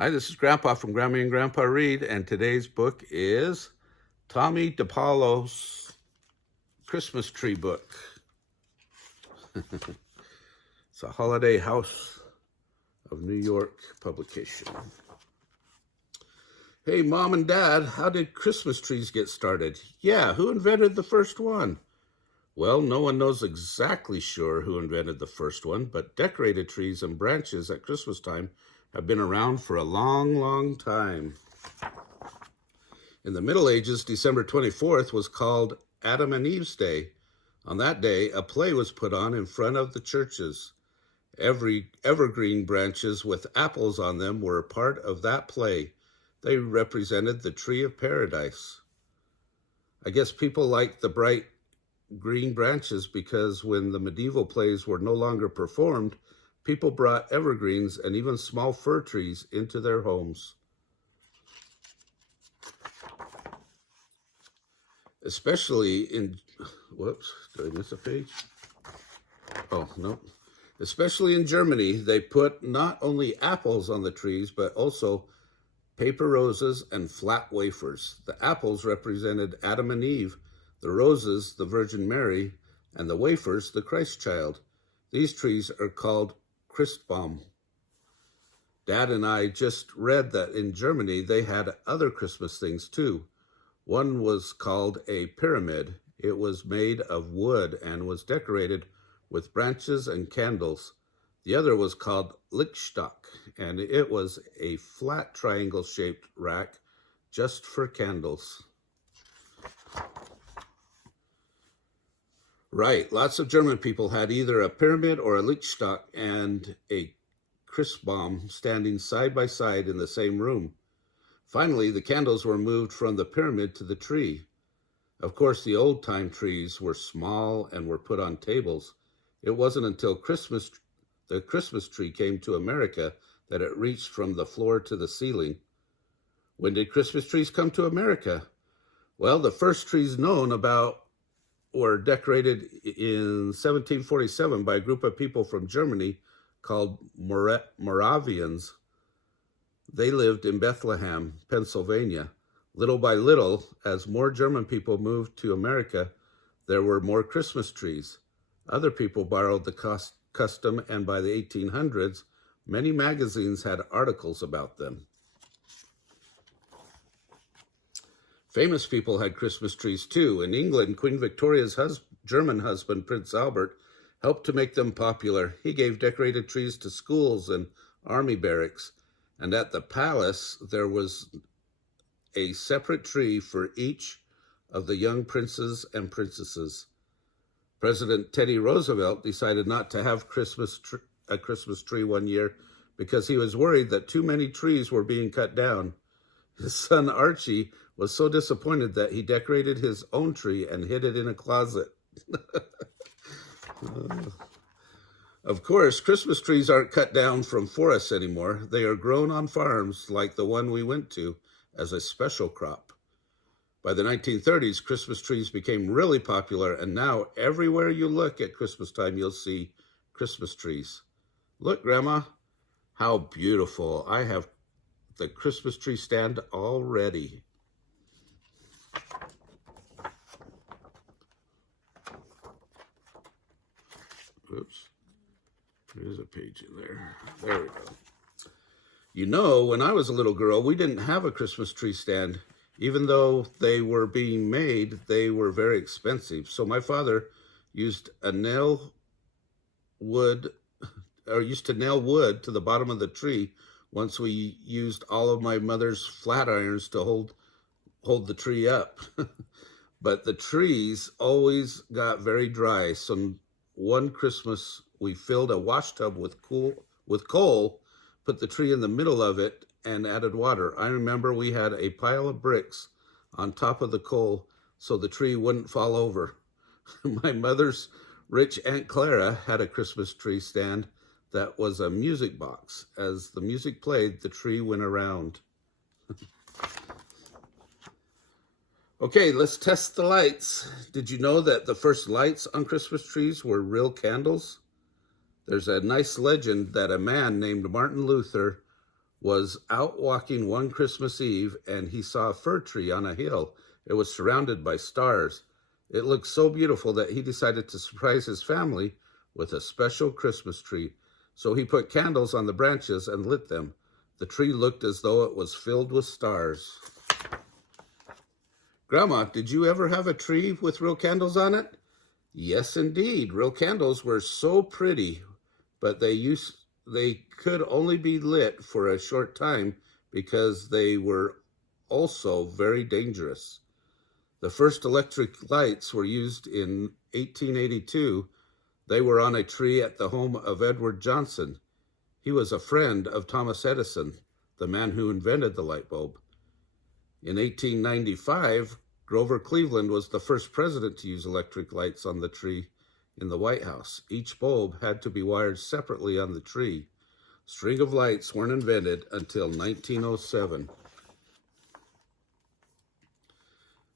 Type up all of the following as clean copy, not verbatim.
Hi, this is Grandpa from Grammy and Grandpa Read, and today's book is Tomie dePaola's Christmas Tree Book. It's a Holiday House of New York publication. Hey, Mom and Dad, how did Christmas trees get started? Yeah, who invented the first one? Well, no one knows exactly sure who invented the first one, but decorated trees and branches at Christmas time have been around for a long, long time. In the Middle Ages, December 24th was called Adam and Eve's Day. On that day, a play was put on in front of the churches. Evergreen branches with apples on them were part of that play. They represented the tree of paradise. I guess people liked the bright green branches because when the medieval plays were no longer performed, people brought evergreens and even small fir trees into their homes. Especially in, whoops, did I miss a page? Oh, no. Especially in Germany, they put not only apples on the trees, but also paper roses and flat wafers. The apples represented Adam and Eve, the roses, the Virgin Mary, and the wafers, the Christ child. These trees are called Christbaum. Dad and I just read that in Germany they had other Christmas things too. One was called a pyramid. It was made of wood and was decorated with branches and candles. The other was called Lichtstock, and it was a flat triangle-shaped rack just for candles. Right, lots of German people had either a pyramid or a Lichtstock and a Christbaum standing side by side in the same room. Finally, the candles were moved from the pyramid to the tree. Of course, the old-time trees were small and were put on tables. It wasn't until the Christmas tree came to America that it reached from the floor to the ceiling. When did Christmas trees come to America? Well, the first trees known about were decorated in 1747 by a group of people from Germany called Moravians. They lived in Bethlehem, Pennsylvania. Little by little, as more German people moved to America, there were more Christmas trees. Other people borrowed the custom, and by the 1800s, many magazines had articles about them. Famous people had Christmas trees too. In England, Queen Victoria's German husband, Prince Albert, helped to make them popular. He gave decorated trees to schools and army barracks. And at the palace, there was a separate tree for each of the young princes and princesses. President Teddy Roosevelt decided not to have a Christmas tree one year because he was worried that too many trees were being cut down. His son Archie was so disappointed that he decorated his own tree and hid it in a closet. Of course, Christmas trees aren't cut down from forests anymore. They are grown on farms like the one we went to as a special crop. By the 1930s, Christmas trees became really popular, and now everywhere you look at Christmas time, you'll see Christmas trees. Look, Grandma, how beautiful. I have the Christmas tree stand already. Oops, there's a page in there. There we go. You know, when I was a little girl, we didn't have a Christmas tree stand. Even though they were being made, they were very expensive. So my father used to nail wood to the bottom of the tree once we used all of my mother's flat irons to hold the tree up. But the trees always got very dry. So one Christmas, we filled a wash tub with coal, put the tree in the middle of it, and added water. I remember we had a pile of bricks on top of the coal so the tree wouldn't fall over. My mother's rich Aunt Clara had a Christmas tree stand that was a music box. As the music played, the tree went around. Okay, let's test the lights. Did you know that the first lights on Christmas trees were real candles? There's a nice legend that a man named Martin Luther was out walking one Christmas Eve, and he saw a fir tree on a hill. It was surrounded by stars. It looked so beautiful that he decided to surprise his family with a special Christmas tree. So he put candles on the branches and lit them. The tree looked as though it was filled with stars. Grandma, did you ever have a tree with real candles on it? Yes, indeed. Real candles were so pretty, but they could only be lit for a short time because they were also very dangerous. The first electric lights were used in 1882. They were on a tree at the home of Edward Johnson. He was a friend of Thomas Edison, the man who invented the light bulb. In 1895, Grover Cleveland was the first president to use electric lights on the tree in the White House. Each bulb had to be wired separately on the tree. String of lights weren't invented until 1907.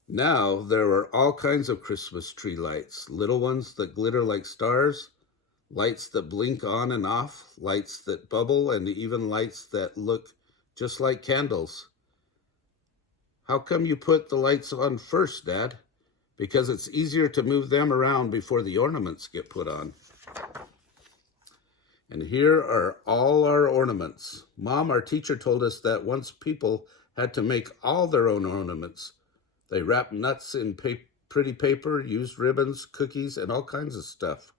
Now, there are all kinds of Christmas tree lights, little ones that glitter like stars, lights that blink on and off, lights that bubble, and even lights that look just like candles. How come you put the lights on first, Dad? Because it's easier to move them around before the ornaments get put on. And here are all our ornaments. Mom, our teacher, told us that once people had to make all their own ornaments. They wrapped nuts in pretty paper, used ribbons, cookies, and all kinds of stuff.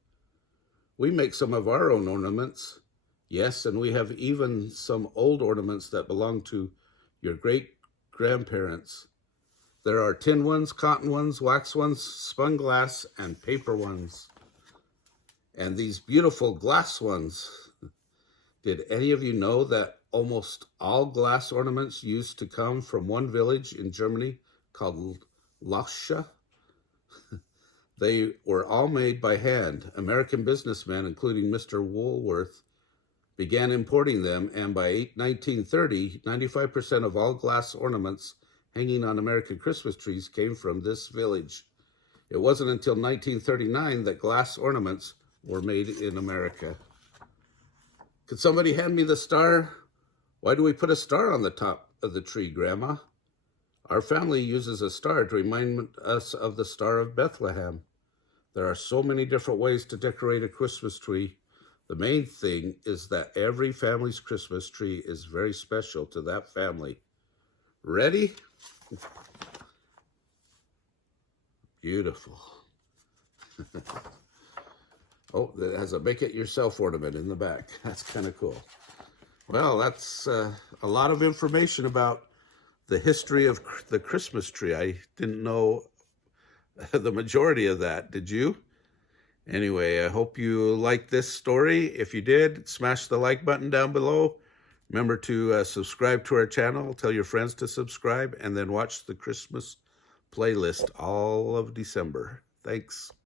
We make some of our own ornaments. Yes, and we have even some old ornaments that belong to your great-grandparents. There are tin ones, cotton ones, wax ones, spun glass, and paper ones. And these beautiful glass ones. Did any of you know that almost all glass ornaments used to come from one village in Germany called Lauscha? They were all made by hand. American businessmen, including Mr. Woolworth, began importing them, and by 1930, 95% of all glass ornaments hanging on American Christmas trees came from this village. It wasn't until 1939 that glass ornaments were made in America. Could somebody hand me the star? Why do we put a star on the top of the tree, Grandma? Our family uses a star to remind us of the Star of Bethlehem. There are so many different ways to decorate a Christmas tree. The main thing is that every family's Christmas tree is very special to that family. Ready? Beautiful. Oh, it has a make-it-yourself ornament in the back. That's kind of cool. Well, that's a lot of information about the history of the Christmas tree. I didn't know the majority of that. Did you? Anyway, I hope you liked this story. If you did, smash the like button down below. Remember to subscribe to our channel. Tell your friends to subscribe, and then watch the Christmas playlist all of December. Thanks.